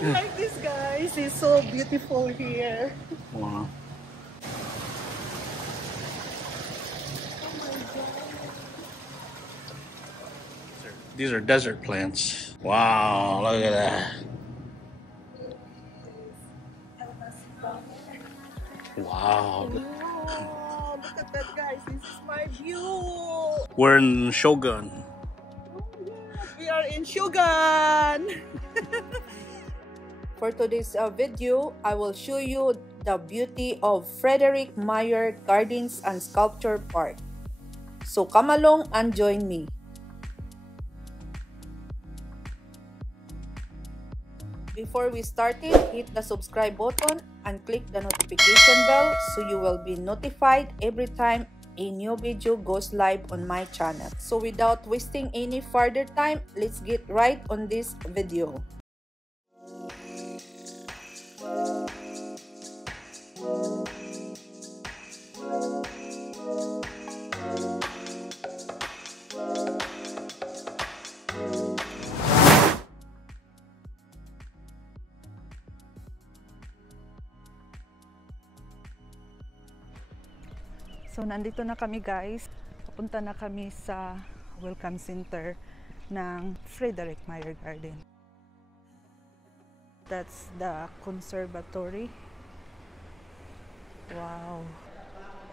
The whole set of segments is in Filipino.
I like this, guys. It's so beautiful here. Wow. These are desert plants. Wow, look at that. Wow. Wow, look at that, guys. This is my view. We're in Shogun. Oh, yes, we are in Shogun. For today's video, I will show you the beauty of Frederick Meyer Gardens and Sculpture Park. So come along and join me. Before we started, hit the subscribe button and click the notification bell so you will be notified every time a new video goes live on my channel. So without wasting any further time, let's get right on this video. So nandito na kami, guys. Papunta na kami sa welcome center ng Frederick Meyer Garden. That's the conservatory. Wow.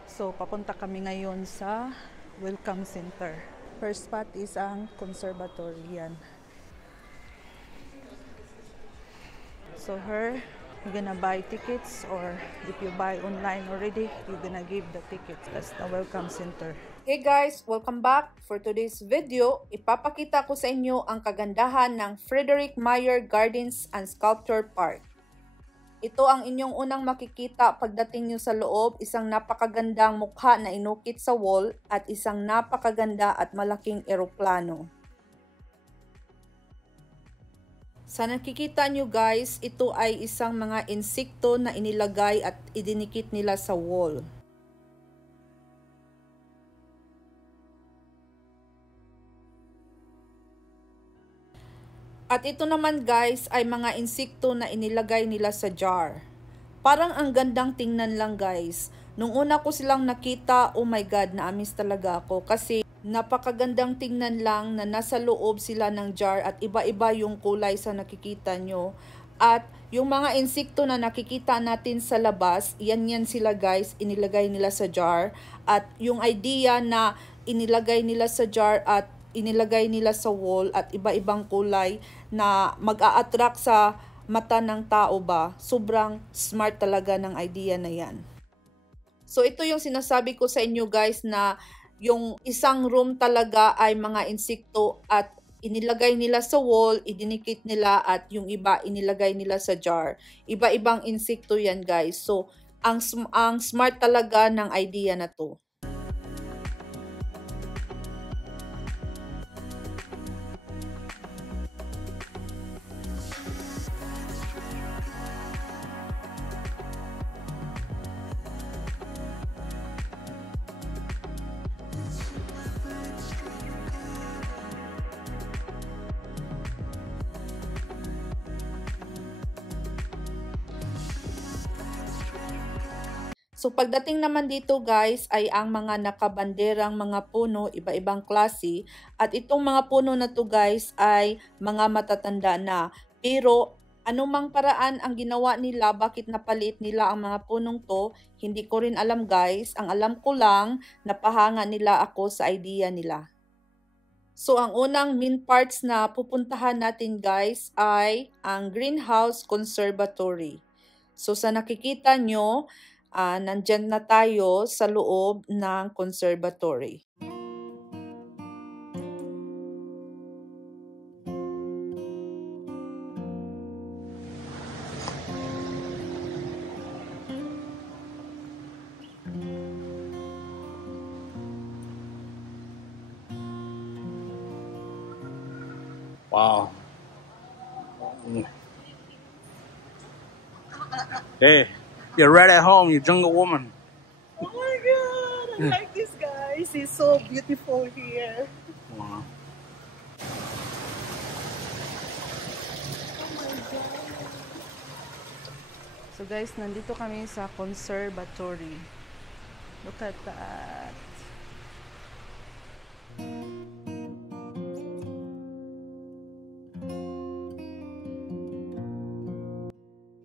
So papunta kami ngayon sa welcome center. First spot is ang conservatory yan. So here, you're gonna buy tickets, or if you buy online already, you're gonna give the tickets. That's the welcome center. Hey guys, welcome back. For today's video, ipapakita ko sa inyo ang kagandahan ng Frederick Meyer Gardens and Sculpture Park. Ito ang inyong unang makikita pagdating nyo sa loob, isang napakagandang mukha na inukit sa wall at isang napakaganda at malaking eroplano. Sa nakikita nyo guys, ito ay isang mga insekto na inilagay at idinikit nila sa wall. At ito naman guys ay mga insekto na inilagay nila sa jar. Parang ang gandang tingnan lang guys. Nung una ko silang nakita, oh my god, na-amaze talaga ako kasi napakagandang tingnan lang na nasa loob sila ng jar at iba-iba yung kulay sa nakikita nyo. At yung mga insekto na nakikita natin sa labas, yan sila guys, inilagay nila sa jar. At yung idea na inilagay nila sa jar at inilagay nila sa wall at iba-ibang kulay na mag-a-attract sa mata ng tao ba, sobrang smart talaga ng idea na yan. So ito yung sinasabi ko sa inyo guys na yung isang room talaga ay mga insekto at inilagay nila sa wall, idinikit nila at yung iba inilagay nila sa jar. Iba-ibang insekto yan guys. So ang smart talaga ng idea na to. So pagdating naman dito guys ay ang mga nakabanderang mga puno, iba-ibang klase. At itong mga puno na to guys ay mga matatanda na. Pero anumang paraan ang ginawa nila, bakit napalit nila ang mga punong to, hindi ko rin alam guys. Ang alam ko lang, napahanga nila ako sa idea nila. So ang unang main parts na pupuntahan natin guys ay ang Greenhouse Conservatory. So sa nakikita nyo, nandyan na tayo sa loob ng conservatory. Wow. Hey, you're right at home, you jungle woman. Oh my god, I like this guys. It's so beautiful here. Wow. Oh my god. So guys, nandito kami sa conservatory. Look at that.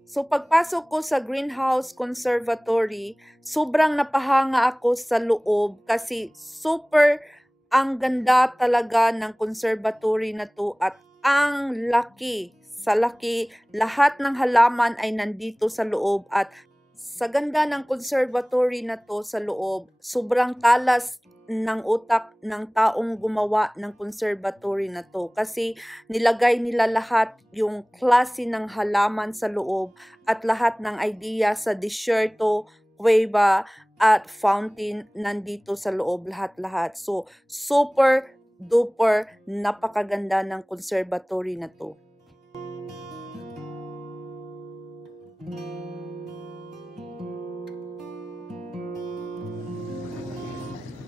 So pagpasok ko sa Greenhouse Conservatory, sobrang napahanga ako sa loob kasi super ang ganda talaga ng conservatory na to at ang laki. Sa laki, lahat ng halaman ay nandito sa loob at sa ganda ng conservatory na to sa loob, sobrang talas ng utak ng taong gumawa ng conservatory na to kasi nilagay nila lahat yung klase ng halaman sa loob at lahat ng idea sa desierto, kuweba at fountain nandito sa loob lahat-lahat. So super duper napakaganda ng conservatory na to.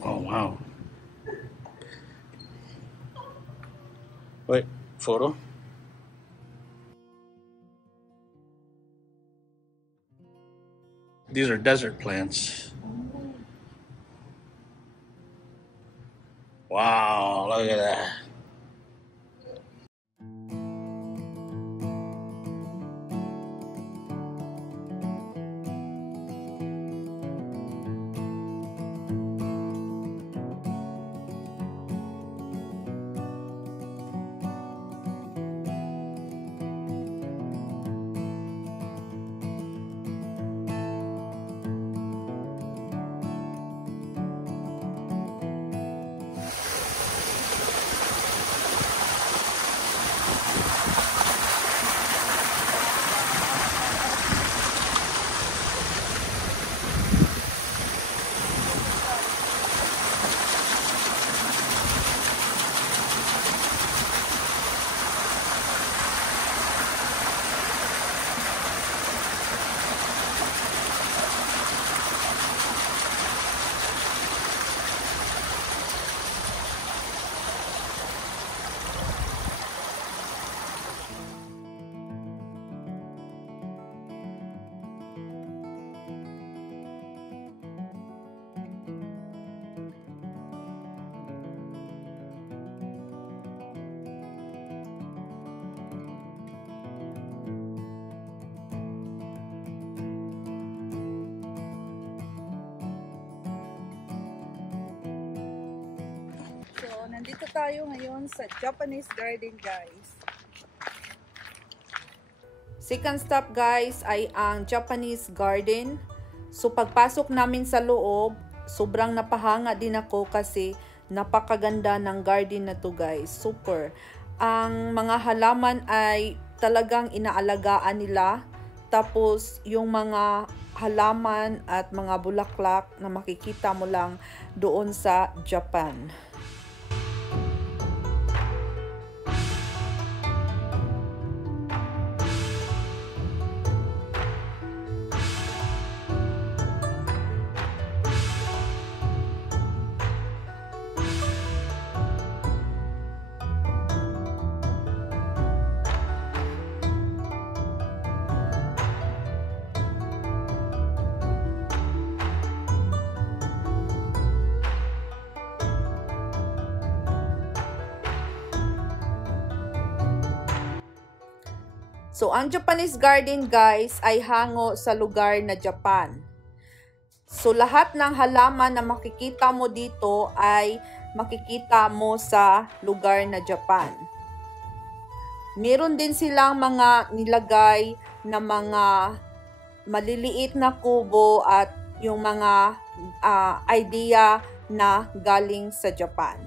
Oh, wow. Wait, photo? These are desert plants. Wow, look at that. So, nandito tayo ngayon sa Japanese garden, guys. Second stop, guys, ay ang Japanese garden. So, pagpasok namin sa loob, sobrang napahanga din ako kasi napakaganda ng garden na to, guys. Super. Ang mga halaman ay talagang inaalagaan nila. Tapos, yung mga halaman at mga bulaklak na makikita mo lang doon sa Japan. So, ang Japanese garden, guys, ay hango sa lugar na Japan. So, lahat ng halaman na makikita mo dito ay makikita mo sa lugar na Japan. Meron din silang mga nilagay na mga maliliit na kubo at yung mga idea na galing sa Japan.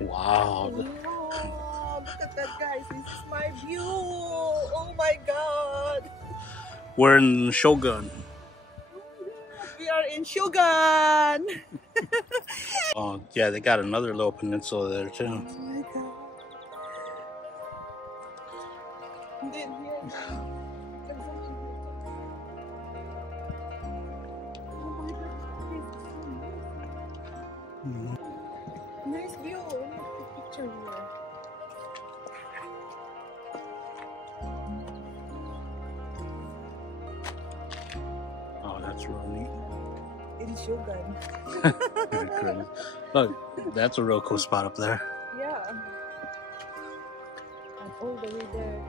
Wow. Wow, look at that, guys. This is my view. Oh my God. We're in Shogun. We are in Shogun. Oh, yeah, they got another little peninsula there, too. Oh my God. And then here, real neat. In Shogun. Good. Look, that's a real cool spot up there. Yeah. And all the way there.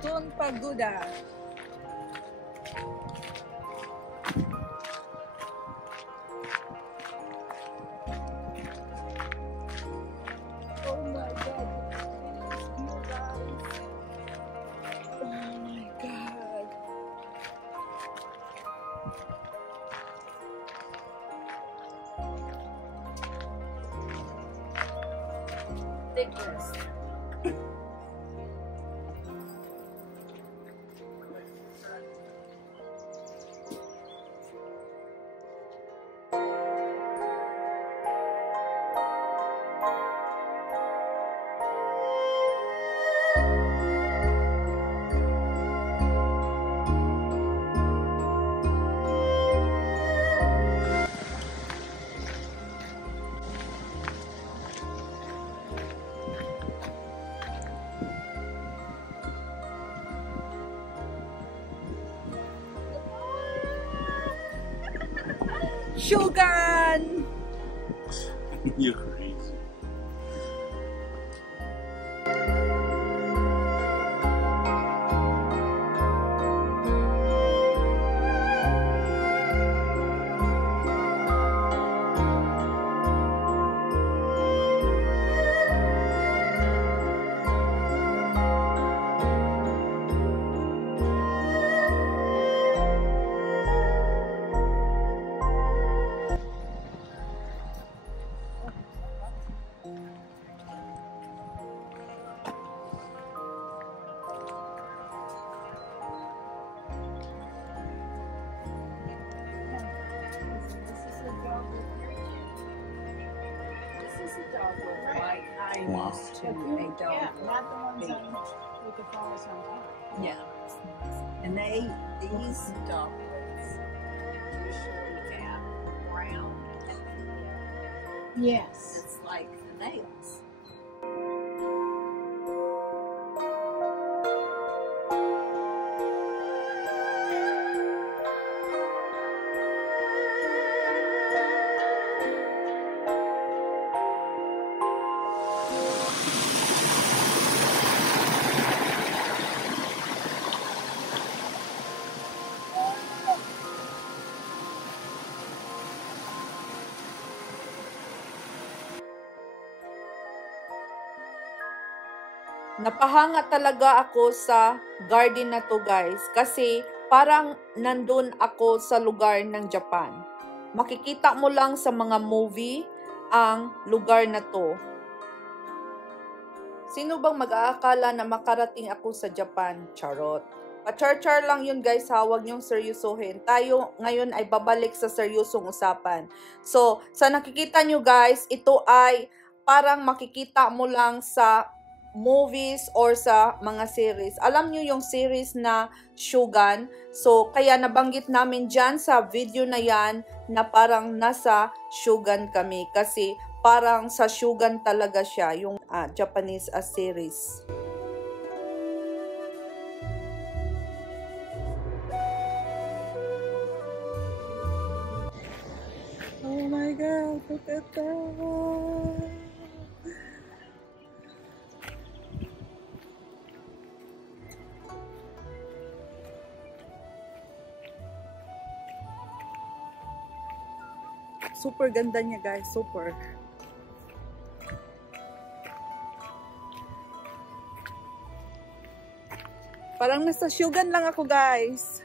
Stone Pagoda. Oh my god, this view, guys. Oh my god. Ridiculous. Shogun! You're crazy. I Wow. used to a dog. Yeah, not the ones on with the flowers on top. Yeah. And these dogwoods usually have brown. Yes. It's like the nails. Napahanga talaga ako sa garden na to, guys, kasi parang nandun ako sa lugar ng Japan. Makikita mo lang sa mga movie ang lugar na to. Sino bang mag-aakala na makarating ako sa Japan? Charot. Pa-char-char lang yun, guys, ha? Huwag niyong seryosohin. Tayo ngayon ay babalik sa seryosong usapan. So, sa nakikita nyo, guys, ito ay parang makikita mo lang sa movies or sa mga series. Alam nyo yung series na Shogun? So, kaya nabanggit namin dyan sa video na yan na parang nasa Shogun kami. Kasi parang sa Shogun talaga siya, yung Japanese series. Oh my God, look at that! Super ganda niya, guys. Super. Parang nasa Shogun lang ako, guys.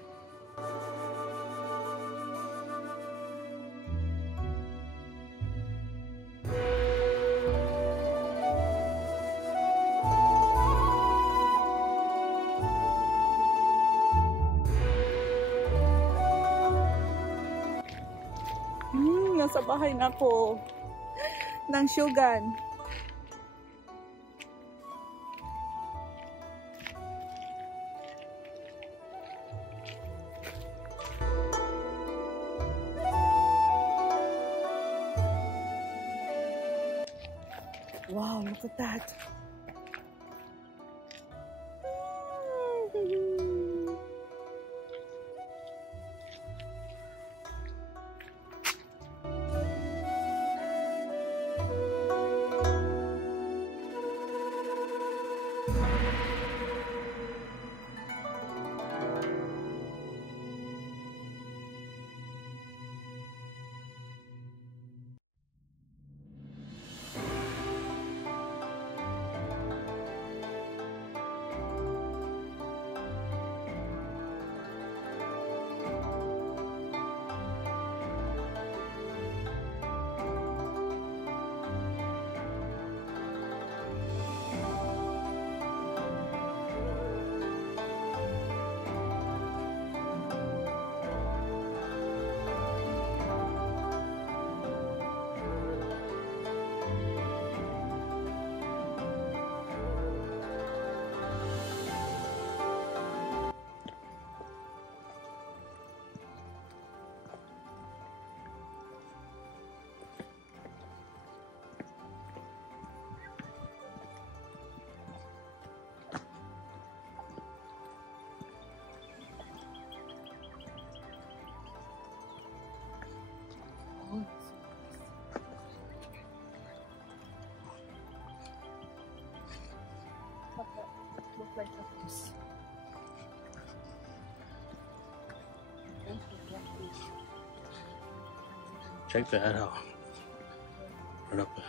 Nasa bahay na ako ng Shogun. Wow, look at that. Look like this. Check that out. Right up.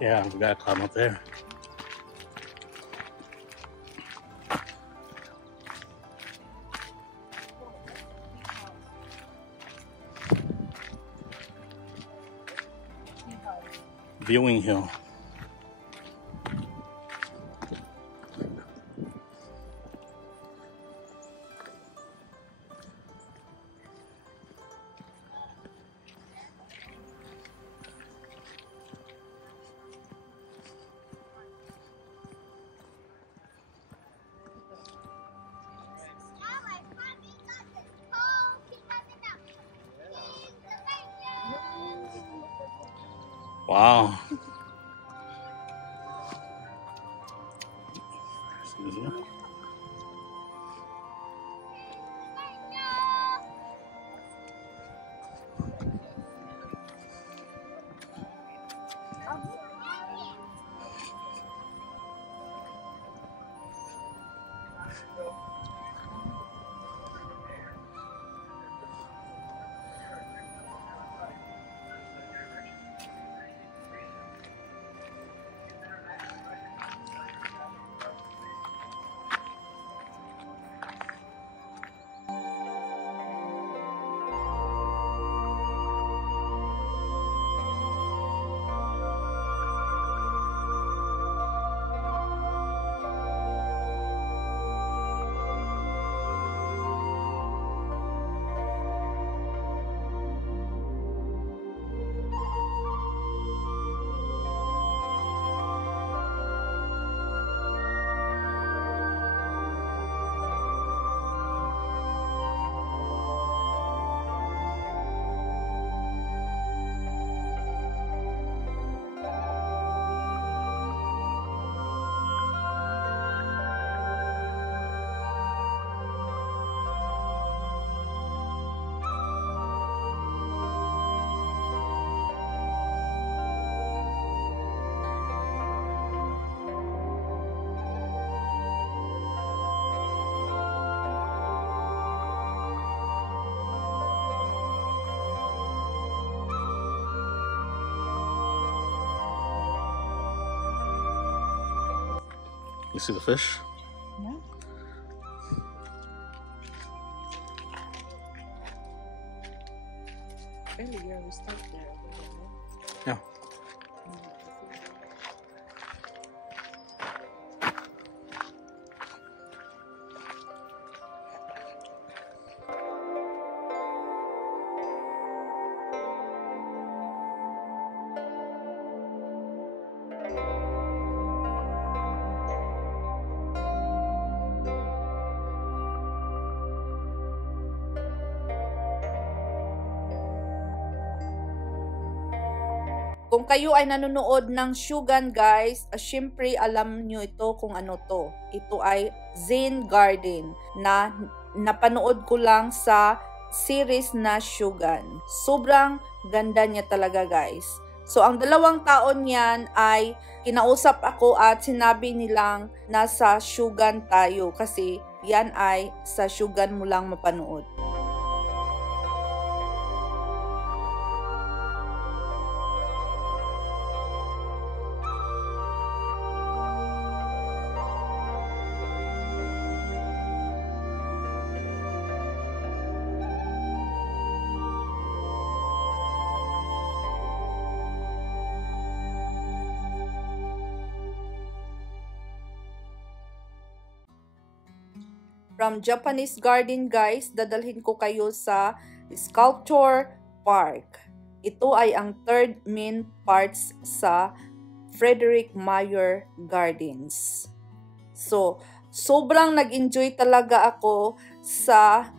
Yeah, we gotta climb up there. Viewing hill. Wow. Excuse me. You see the fish? Yeah. Earlier we stopped there. Yeah. Kung kayo ay nanonood ng Shogun guys, syempre alam nyo ito kung ano to. Ito ay Zen Garden na napanood ko lang sa series na Shogun. Sobrang ganda niya talaga guys. So ang dalawang taon niyan ay kinausap ako at sinabi nilang nasa Shogun tayo kasi yan ay sa Shogun mo lang mapanood. From Japanese Garden guys, dadalhin ko kayo sa Sculpture Park. Ito ay ang third main parts sa Frederick Mayer Gardens. So, sobrang nag-enjoy talaga ako sa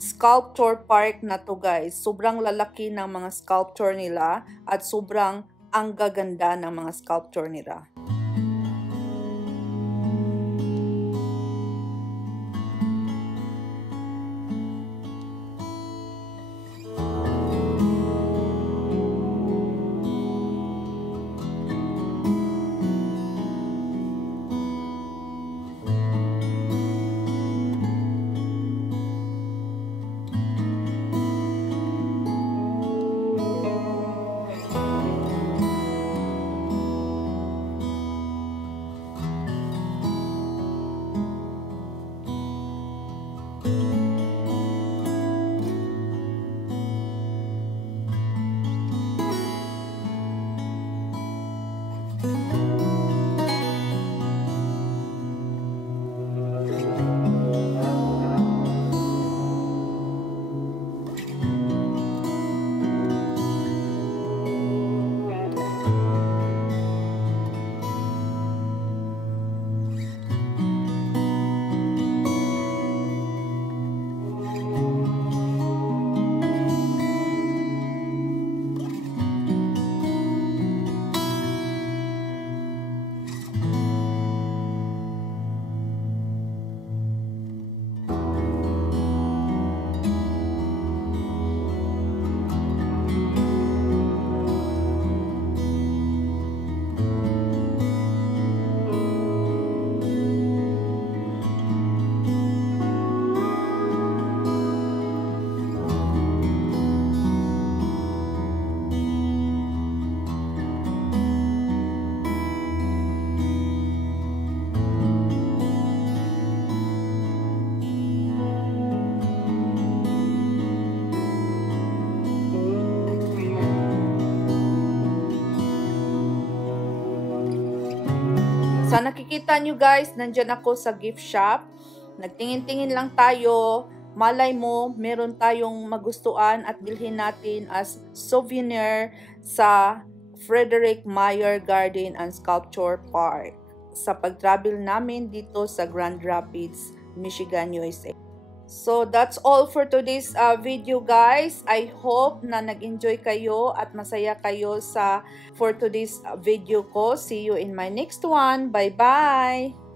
Sculpture Park na to guys. Sobrang lalaki ng mga sculpture nila at sobrang ang gaganda ng mga sculpture nila. Sa nakikita nyo guys, nandyan ako sa gift shop. Nagtingin-tingin lang tayo. Malay mo, meron tayong magustuhan at bilhin natin as souvenir sa Frederick Mayer Garden and Sculpture Park sa pag-travel namin dito sa Grand Rapids, Michigan, USA. So that's all for today's video guys. I hope na nag-enjoy kayo at masaya kayo for today's video ko. See you in my next one. Bye-bye!